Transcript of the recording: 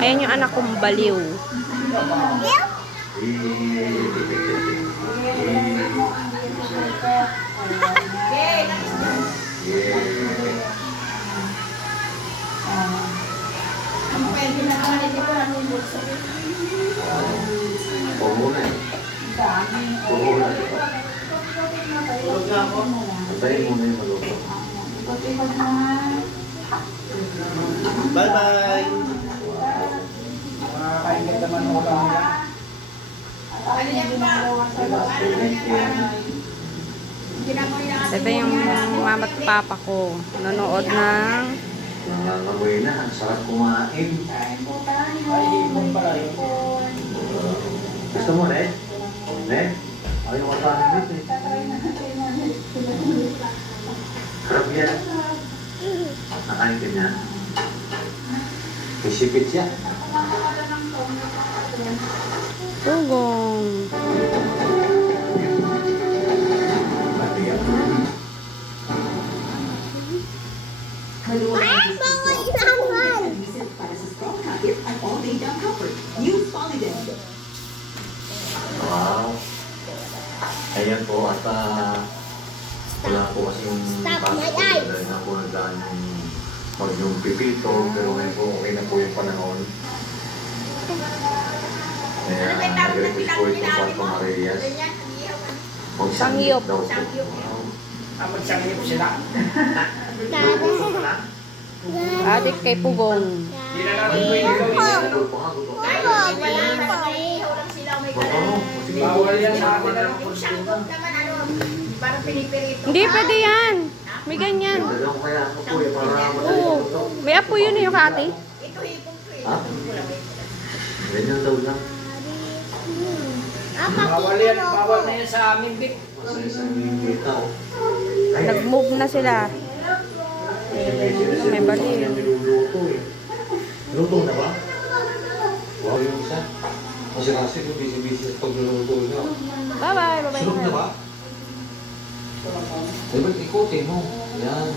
Ayan yung anak kong baliw. Bye-bye! Makakaingit naman mo lang yan. Ito yung mama at papa ko. Nanonood ng... Nangangamoy na, ang sarap kumain. Ay, ibon pala yun. Gusto mo, Red? Red? Ayaw ka pa dito eh. Harap yan. Nakain ka niya. Isipit siya. Tugong. Pati yan. Wow. Ayan po at wala po kasing pasok dahil na po nagdaan yung yung pipito pero ngayon po okay na po yung panahon. Kaya nag-request po itong Parto Marias. Sangyup. Daw po. Magsangyup sila. Adik kay Pugong. Hindi na natin pwede gawin. Bawal yan sa atin. Yung sangkot naman parang pinipirito. Hindi, pwede yan. May ganyan. Dalaw kaya ako po eh para Oo. May apo yun eh, yung kati. Ito hipong ko eh. Ha? Ganyan daw lang. Bawal yan. Bawal na yan sa amin, Vic. Sa isang tao. Nag-move na sila. May baliw. Niluluto eh. Luto na ba? Wow, yung isa. Kasi kung busy-busy sa pagluluto niya. Bye-bye. Bye-bye. Sunod na ba? Dapat ikutin mo. Yan.